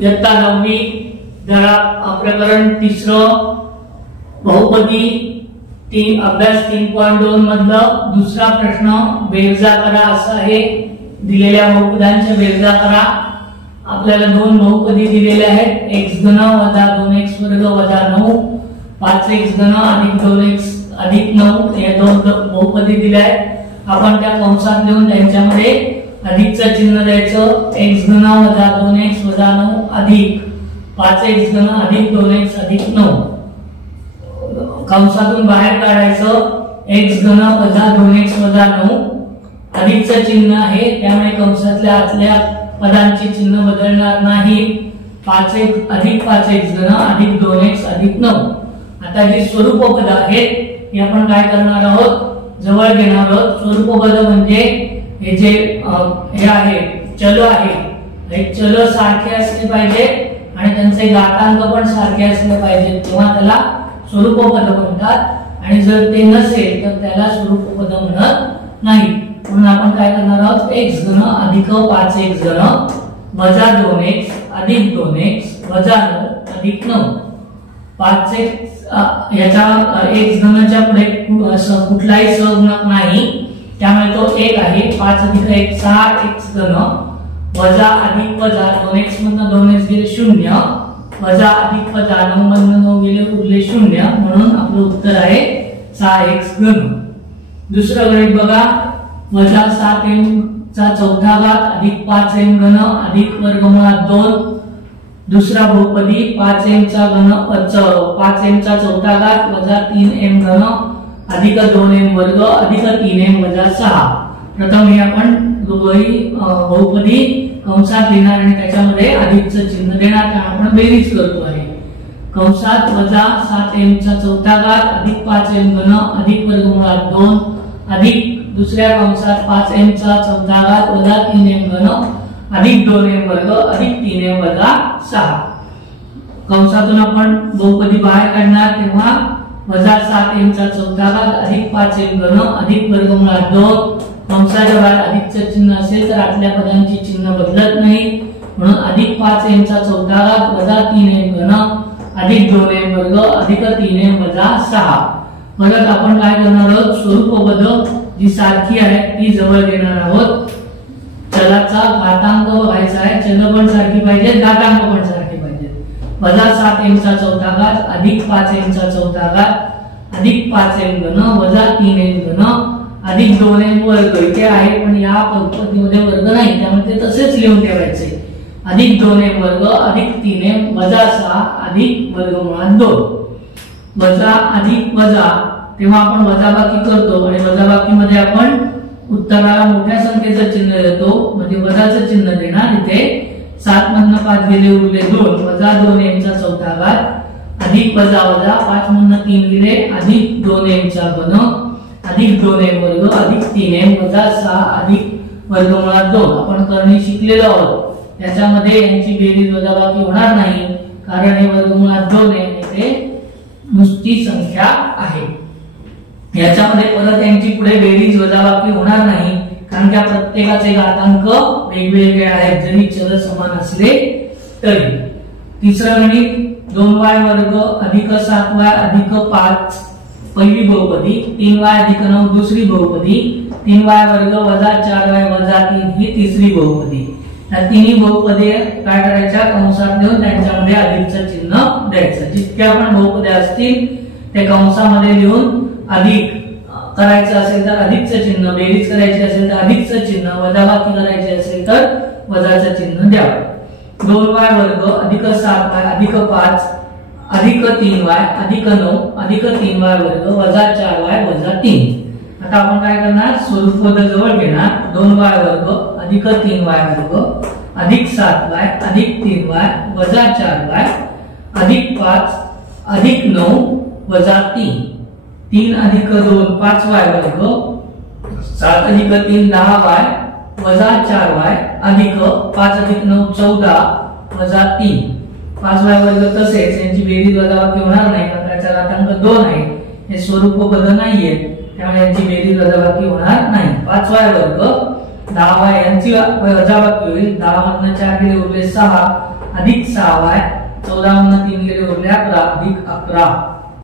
इयत्ता 9वी धडा प्रकरण 3 बहुपदी अभ्यास 3.2 मधलं दुसरा प्रश्न बेरजा करा असा आहे। दिलेल्या बहुपदांच्या बेरजा करा। आपल्याला दोन बहुपदी दिलेले आहेत, x घन वजा 2x वर्ग वजा 9, 5x घन अधिक 2x अधिक 9 या दोन बहुपदी दिल्या आहेत। आपण त्या कंसात लिहून त्यांच्यामध्ये अधिकचं चिन्ह द्यायचं। x घन वजा 2x वजा 9 अधिक 5x घन अधिक 2x अधिक 9 कंसातून बाहेर काढायचं। x घन वजा 2x वजा 9 अधिकचं चिन्ह आहे, त्यामुळे कंसातल्या आतल्या पदांची चिन्ह बदलणार नाही। 5x अधिक 5x घन अधिक 2x अधिक 9 आता जी स्वरूप पद आहेत हे आपण काय करणार आहोत, जवळ घेणार आहोत। स्वरूप पद म्हणजे हे जे हे आहे चल आहे, हे चल सारखे असले पाहिजे आणि त्यांचे घातांक पण सारखे असले पाहिजे, तेव्हा त्याला स्वरूप पद म्हणतात। आणि जर ते नसेल तर त्याला स्वरूप पद म्हणत नाही। म्हणून आपण काय करणार आहोत, x घन अधिक 5x घन वजा 2x अधिक 2x वजा 9 अधिक 9 5x याच्या x घनच्या पुढे कुठलाही सहगुणक नाही, त्यामुळे तो 1 आहे। 5 अधिक 1 6x घन वजा अधिक वजा 2x मधून 2x गेले 0 वजा अधिक वजा 9 मधून 9 गेले उरले 0, म्हणून आपलं उत्तर आहे 6x घन। दुसरं गणित बघा, वजा 7m चा चौथा घात अधिक 5m घन अधिक वर्गमुळात 2। दुसरा बहुपदी 5m चा घन 5m चा चौथा घात वजा 3m घन अधिक 2m वर्ग अधिक 3m वजा 6। प्रथम हे आपण दोघही बहुपदी कंसात लिहिणार आणि त्याच्यामध्ये अधिकचं चिन्ह देणार, कारण आपण बेरीज करतो आहे। कंसात वजा 7m चा चौथा घात अधिक 5m घन अधिक वर्गमुळात 2 अधिक दुसऱ्या कंसात 5m चा चौथा घात वजा 3m घन अधिक 2m वर्ग अधिक 3m वजा 6। कंसातून आपण बहुपदी बाहेर काढणार, तेव्हा वजा 7m चा चौथा घात अधिक 5m घन अधिक वर्गमुळात 2 कंसाच्या बाहेर अधिकचं चिन्ह असेल तर आतल्या पदांची चिन्ह बदलत नाही, म्हणून अधिक 5m चा चौथा घात वजा 3m घन अधिक 2m वर्ग अधिक 3m वजा 6। परत आपण काय करणार आहोत, स्वरूप पद जी सारखी आहे ती जवळ घेणार आहोत। चलाचा घातांक बघायचा आहे, चल पण सारखी पाहिजे, घातांक पण सारखे पाहिजेत। वजा 7m चा चौथा घात अधिक 5m चा चौथा घात अधिक 5m घन वजा 3m घन अधिक 2m वर्ग इथे आहे, पण या पद्धतीमध्ये वर्ग नाही, त्यामुळे ते तसेच लिहून ठेवायचे। अधिक 2m वर्ग अधिक 3m वजा 6 अधिक वर्गमुळात 2 वजा अधिक वजा, तेव्हा आपण वजाबाकी करतो आणि वजाबाकीमध्ये आपण उत्तराला मोठ्या संख्येचं चिन्ह देतो, म्हणजे वजाचं चिन्ह देणार। इथे 7 मधून 5 गेले उरले 2 वजा 2m चा चौथा घात अधिक वजा वजा 5 मधून 3 गेले अधिक 2m चा घन अधिक 2m वर्ग अधिक 3m वजा 6 अधिक वर्गमुळात 2। आपण करणे शिकलेलो आहोत, त्याच्यामध्ये यांची बेरीज वजाबाकी होणार नाही, कारण हे वर्गमुळात 2 आहे, इथे नुसती संख्या आहे। याच्यामध्ये परत यांची पुढे बेरीज वजाबाकी होणार नाही, कारण त्या प्रत्येकाचे घातांक वेगवेगळे आहेत, जरी चल समान असले तरी। तिसरं गणित 2y वर्ग अधिक 7y अधिक 5 पहिली बहुपदी, 3y अधिक 9 दुसरी बहुपदी, 3y वर्ग वजा 4y वजा 3 ही तिसरी बहुपदी। या तिन्ही बहुपदी काय करायच्या, कंसात लिहून त्यांच्यामध्ये अधिकचं चिन्ह द्यायचं। जितक्या पण बहुपद्या असतील त्या कंसामध्ये लिहून अधिक करायचं असेल तर अधिकचं चिन्ह, बेरीज करायची असेल तर अधिकचं चिन्ह, वजाबाकी करायची असेल तर वजाचं चिन्ह द्यावं। 2y वर्ग अधिक 7y अधिक 5 अधिक 3y अधिक 9 अधिक 3y वर्ग वजा 4y वजा 3। आता आपण काय करणार, स्वरूप पद जवळ घेणार। 2y वर्ग अधिक 3y वर्ग अधिक 7y अधिक 3y वजा 4y अधिक 5 अधिक 9 वजा 3 3 अधिक 2 5y वर्ग 7 अधिक 3 10y वजा 4y अधिक 5 अधिक 9 14 वजा 3 5y वर्ग तसेच, यांची बेरीज वजाबाकी होणार नाही, कारण त्याचा घातांक 2 आहे, हे स्वरूप पद नाहीये, त्यामुळे यांची बेरीज वजाबाकी होणार नाही। 5y वर्ग 10y यांची वजाबाकी होईल, 10 मधून 4 गेले उरले 6 अधिक 6y, 14 मधून 3 गेले उरले 11 अधिक 11